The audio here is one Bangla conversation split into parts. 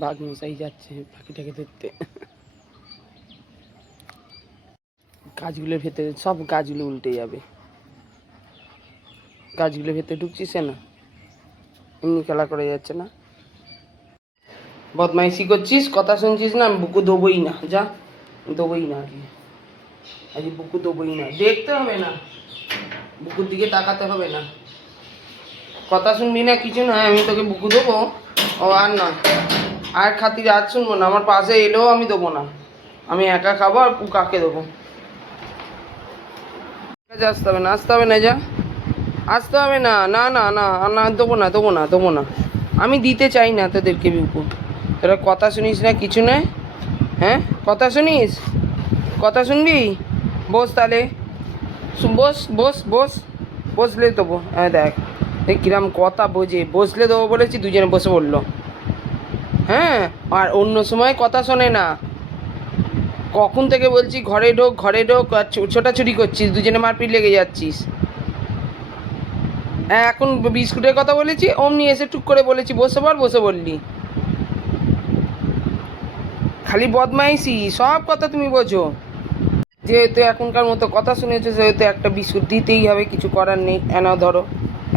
বাঘ মশাই যাচ্ছে পাখিটাকে ধরতে। গাছগুলোর ভেতরে সব গাছগুলো উল্টে যাবে। গাছগুলোর ভেতরে ঢুকছিস না, এমনি খেলা করে যাচ্ছে না। বদমাইশি করছিস, কথা শুনছিস না, আমি বুকু দেবোই না, যা দেবোই না আজকে বুকু দেবোই না। দেখতে হবে না, বুকুর দিকে তাকাতে হবে না, কথা শুনবি না কিছু না, আমি তোকে বুকু দেবো। ও আর নয়, আর খাতির আজ শুনবো না, আমার পাশে এলেও আমি দেবো না, আমি একা খাবো আর কাকে দেবো। আসতে হবে না, আসতে হবে না, যা আসতে হবে না, না না না না, দেবো না দেবো না দেবো না, আমি দিতে চাই না তোদেরকে বুকু। তোরা কথা শুনিস না কিছু নয়, হ্যাঁ কথা শুনিস, কথা শুনবি, বস তাহলে, বস বস বস, বসলে দেবো। হ্যাঁ দেখ দেখ কিরম কথা বোঝে, বসলে দেবো বলেছি দুজনে বসে পড়লো। হ্যাঁ আর অন্য সময় কথা শোনে না, কখন থেকে বলছি ঘরে ঢোক ঘরে ঢোক, ছোটাছুটি করছিস, দুজনে মারপিট লেগে যাচ্ছিস। হ্যাঁ এখন বিস্কুটের কথা বলেছি, অমনি এসে টুক করে বলেছি বসে পড়, বসে বললি। খালি বদমাইশি, সব কথা তুমি বোঝো। যেহেতু এখনকার মতো কথা শুনেছো সেহেতু একটা বিস্কুট দিতেই হবে, কিছু করার নেই। নাও ধরো,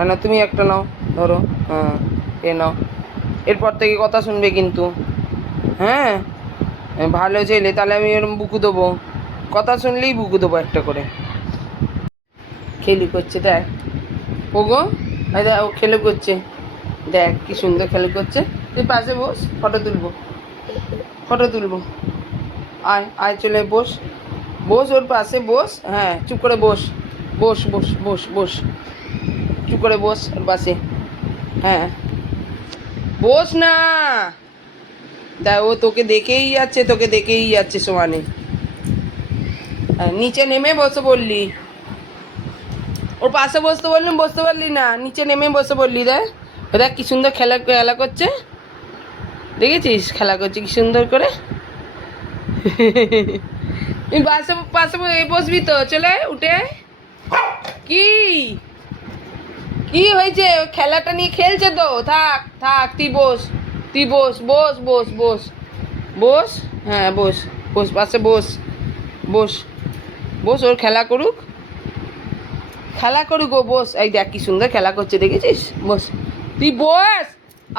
না তুমি একটা নাও, ধরো, হ্যাঁ এ নাও, এরপর থেকে কথা শুনবে কিন্তু। হ্যাঁ ভালো ছেলে, তাহলে আমি এরকম বুকু দেবো, কথা শুনলেই বুকু দেবো একটা করে। খেলি করছে দেখ, ওগো দেখ ও খেলে করছে, দেখ কি সুন্দর খেলে করছে। তুই পাশে বস, ফটো তুলবো, ফটো তুলবো, আয় আয় চলে বস, বস ওর পাশে বস, হ্যাঁ চুপ করে বস, বস বস বস বস, চুপ করে বস ওর পাশে, হ্যাঁ বস না। দেখ ও তোকে দেখেই যাচ্ছে, তোকে দেখেই যাচ্ছে সমানে। হ্যাঁ নিচে নেমে বসে বললি, ওর পাশে বসতে বললাম বসতে পারলি না, নিচে নেমে বসে বললি। দেখ দেখ কি সুন্দর খেলা খেলা করছে, দেখেছিস খেলা করছে কি সুন্দর করে। তুই পাশে পাশে বসবি তো, চলে উঠে। কি কি হয়েছে, খেলাটা নিয়ে খেলছে তো, থাক থাক, তুই বস, তুই বস বস বস বস বস, হ্যাঁ বস বস পাশে বস, বস বস, ওর খেলা করুক, খেলা করুক ও, বস। এই দেখ কি সুন্দর খেলা করছে দেখেছিস, বস তুই বস,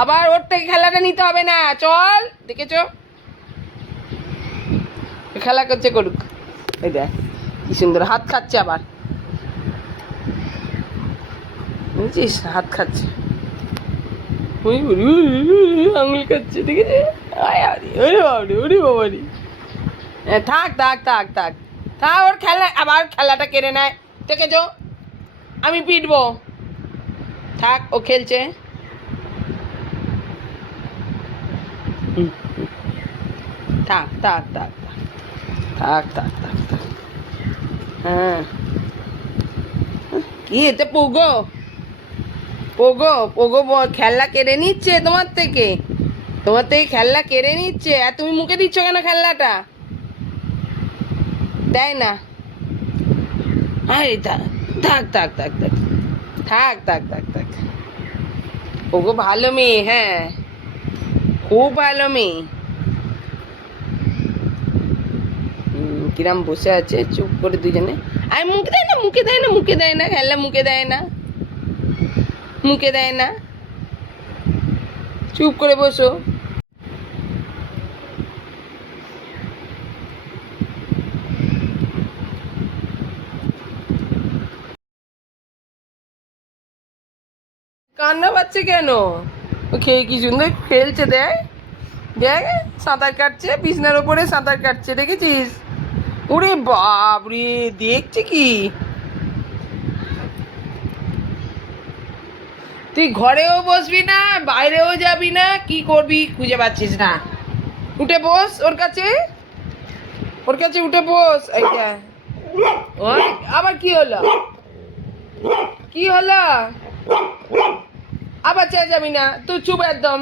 আবার ওর থেকে খেলাটা নিতে হবে না, চল দেখেছ খেলা করছে, করুক। এই দেখ কি সুন্দর হাত খাচ্ছে, আবার বুঝছিস হাত খাচ্ছে, আঙুল খাচ্ছে দেখেছি, ওরে বাবারি ওরে বাবারি। থাক থাক থাক থাক থাক, ওর খেলা আবার খেলাটা কেড়ে নেয়, দেখেছ আমি পিটবো, থাক ও খেলছে। থাক থাক থাক থাক থাক থাক থাক, হ্যাঁ কি এতে পোগো, পোগো পোগো খেলনা কেড়ে নিচ্ছে তোমার থেকে, তোমার থেকে খেলনা কেড়ে নিচ্ছে, আর তুমি মুখে দিচ্ছ কেন খেলনাটা, দেয় না। আরে থাক থাক থাক থাক থাক থাক থাক থাক থাক, ওগো ভালো মেয়ে, হ্যাঁ খুব ভালো মেয়ে। কিরাম বসে আছে চুপ করে দুজনে, আর মুখে দেয় না মুখে দেয় না মুখে দেয় না, খেলনা মুখে দেয় না, মুখে দেয় না, চুপ করে বসো। কান্না পাচ্ছে কেন, ও খেয়ে কি সুন্দর খেলছে, দেখ দেখ সাঁতার কাটছে, বিছনার ওপরে সাঁতার কাটছে দেখেছিস, ওরে বাপ রে, দেখছে কি, তুই ঘরেও বসবি না বাইরেও যাবি না, কি করবি খুঁজে পাচ্ছিস না, উঠে বস ওর কাছে, ওর কাছে উঠে বস। এইটা ওই আবার কি হলো, কি হলো, আবার চেয়ে যাবি না তুই, চুপ একদম,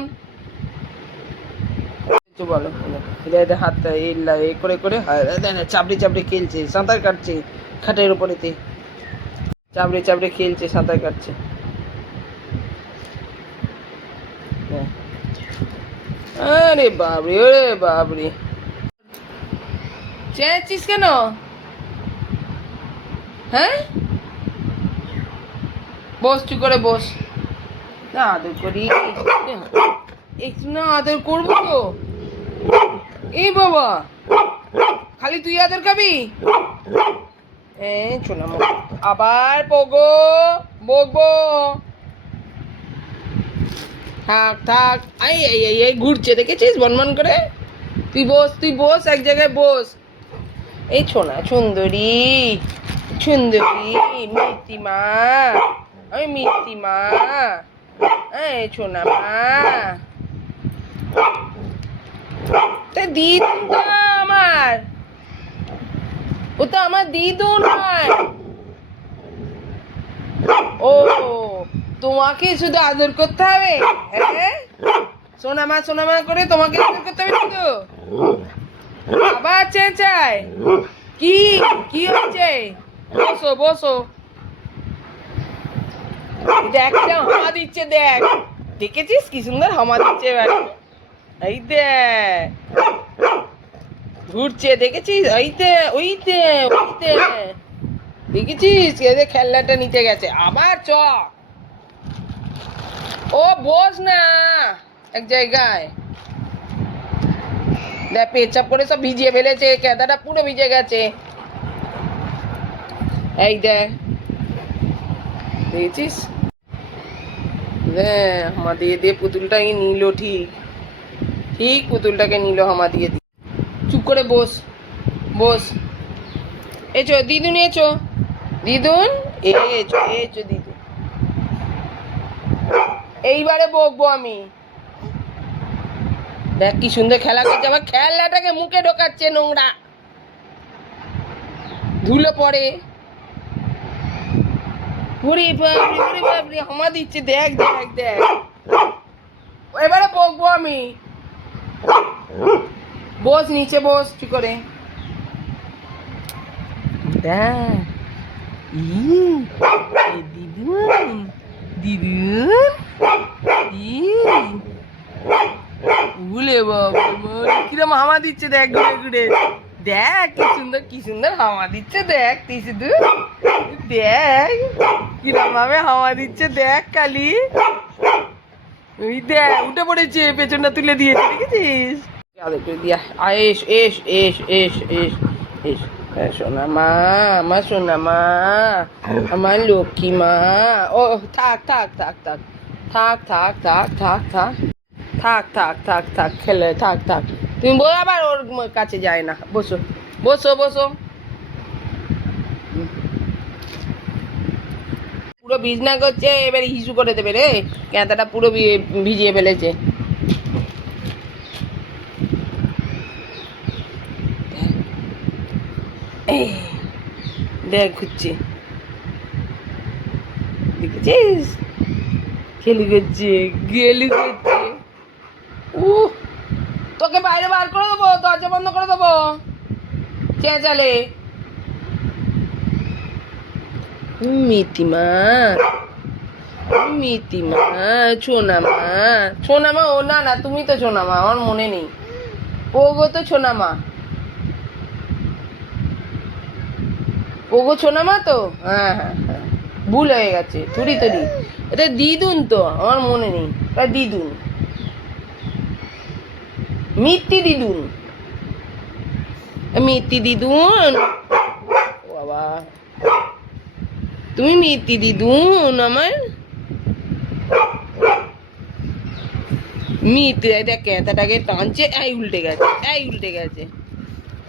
বলো বলো। এটা হাতটা এ করে করে চাপড়ে চাপড়ে খেলছে, সাঁতার কাটছে খাটের উপরেতে, চাপড়ে চাপড়ে খেলছে, সাঁতার কাটছে। হ্যাঁ আরে বাবরে, ওরে বাবরে, চেঁচিস কেন? হ্যাঁ, বস, চুপ করে বস। না আদর করি, একটু না আদর করবো তো। এই বাবা, খালি তুই আদর খাবি? শোনা আবার পোগো, বকবো। থাক থাক, আই এই এই এই ঘুরছে, দেখেছিস বনবন করে? তুই বস, তুই বস, এক জায়গায় বস। এই ছোনা সুন্দরী, সুন্দরী মিত্তিমা, আমি মিত্তিমা, এই ছোনা মা। তা দিদুন তো আমার, ও তো আমার দিদুন হয়। ও, তোমাকে শুধু আদর করতে হবে? হ্যাঁ, সোনামা সোনামা করে তোমাকে আদর করতে হবে শুধু? আবার চেঁচায়, কি কি হচ্ছে? বসো বসো, দেখ হামা দিচ্ছে, দেখ, দেখেছিস কি সুন্দর হামা দিচ্ছে এবার? এই দেখ ঘুরছে, দেখেছিস? ওইতে ওইতে ওইতে, দেখেছিস? এদের খেলনাটা নিতে গেছে আবার। চ, ও বস না এক জায়গায়। দেখ পেচ্ছাপ করে সব ভিজিয়ে ফেলেছে, কেদাটা পুরো ভিজে গেছে। এই দেখ, দেখেছিস? হামা দিয়ে দিয়ে পুতুলটাকে নিল, ঠিক ঠিক পুতুলটাকে নিল হামা দিয়ে দিয়ে। চুপ করে বস, বস। এচো দিদুন, এচো দিদুন, এচো এচো দিদুন। এইবারে বকবো আমি। দেখ কি সুন্দর খেলা করছে, আবার খেলনাটাকে মুখে ঢোকাচ্ছে, নোংরা ধুলো পড়ে। ওরে বাবরে, ওরে বাবরে, হামা দিচ্ছে, দেখ দেখ দেখ। এবারে বকবো আমি। বস নিচে, বস কি করে। দেখ, দিদুন দিদুন, ভুলে বাবা কিরম হামা দিচ্ছে, দেখ ঘুরে ঘুরে। দেখ কি সুন্দর হাওয়া দিচ্ছে, দেখ তুই শুধু দেখ কিরম ভাবে হাওয়া দিচ্ছে, দেখ কালি। ওই দেখ উঠে পড়েছে, পেছনটা তুলে দিয়েছে, দেখেছিস? আদর করে দিয়া, S S S S S S. সোনা মা, আমার সোনা মা, আমার লক্ষ্মী মা। ও থাক থাক থাক থাক থাক থাক থাক থাক থাক থাক থাক থাক থাক খেলে থাক থাক। তুমি বল, আবার ওর কাছে যায় না। বসো বসো বসো। পুরো বিছনা করছে, এবারে হিসু করে দেবে রে, ক্যাঁথাটা পুরো ভিজিয়ে ফেলেছে। দেখ ঘুরছে, দেখেছিস? খেলি করছে, গেলি করছে। তোকে বাইরে বার করে দেবো, দরজা বন্ধ করে দেবো চেঁচালে। মিতিমা, মিতিমা, ছোনামা, ছোনামা, ও না না, তুমি তো ছোনামা, আমার মনে নেই। পোগো তো ছোনামা, পোগো ছোনামা তো। হ্যাঁ হ্যাঁ হ্যাঁ, ভুল হয়ে গেছে, থুড়ি থুড়ি, এটা দিদুন তো, আমার মনে নেই, এটা দিদুন, মিত্তি দিদুন, মিত্তি দিদুন। বাবা, তুমি মিত্তি দিদুন আমার মিত্তি। দেখ ক্যাঁথাটাকে টানছে, এই উল্টে গেছে, এই উল্টে গেছে।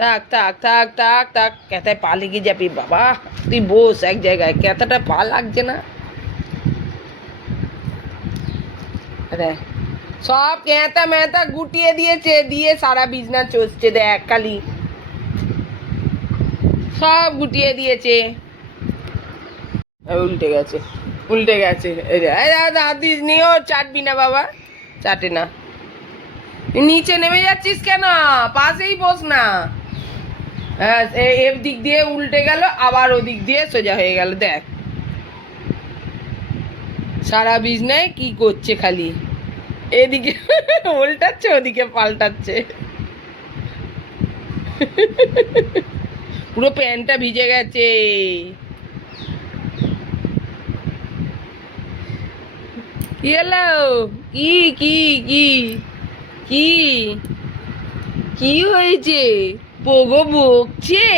থাক থাক থাক থাক থাক, ক্যাঁথায় পা লেগে যাবি বাবা। তুই বস এক জায়গায়, ক্যাঁথাটা পা লাগছে না। দেখ সব ক্যাঁথা ম্যাথা গুটিয়ে দিয়েছে, দিয়ে সারা বিছনা চষছে, দেখ খালি সব গুটিয়ে দিয়েছে। উল্টে গেছে, উল্টে গেছে। হাত দিস নি, ও চাটবি না বাবা, চাটে না। নিচে নেমে যাচ্ছিস কেন? পাশেই বস না। হ্যাঁ, এর দিক দিয়ে উল্টে গেল, আবার ওদিক দিয়ে সোজা হয়ে গেল। দেখ সারা বিছনায় কি করছে খালি। এদিকে উল্টাচ্ছে, ওদিকে পাল্টাচ্ছে। পুরো প্যান্টটা ভিজে গেছে। কি হলো? কি কি কি কি কি হয়েছে? পোগো বকছে?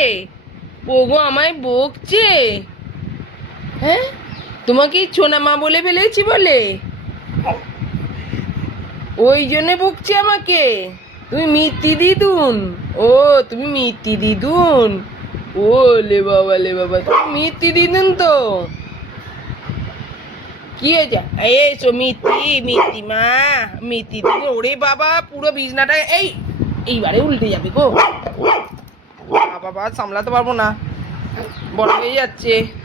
পোগো আমায় বকছে? হ্যাঁ, তোমাকে ছোনা মা বলে ফেলেছি বলে ওই জন্যে বকছে আমাকে? তুমি মিত্তি দিদুন? ও, তুমি মিত্তি দিদুন? ও লে বাবা, তুমি মিত্তি দিদুন তো? কি হয়েছে? এসো মিত্তি, মিত্তি মা, মিত্তি দিদুন। ওরে বাবা, পুরো বিছনাটা এইবারে উল্টে যাবে গো। বাবা, সামলাতে পারবো না, বড় হয়ে যাচ্ছে।